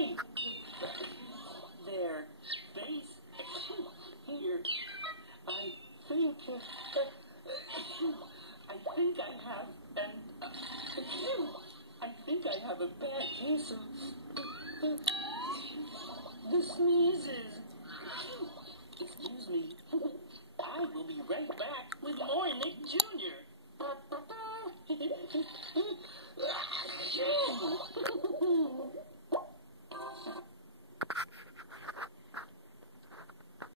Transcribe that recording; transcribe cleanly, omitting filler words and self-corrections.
Hey! There. Base. Here. I think... I think I have a bad case of... the sneezes. Excuse me. I will be right back with more Nick Jr.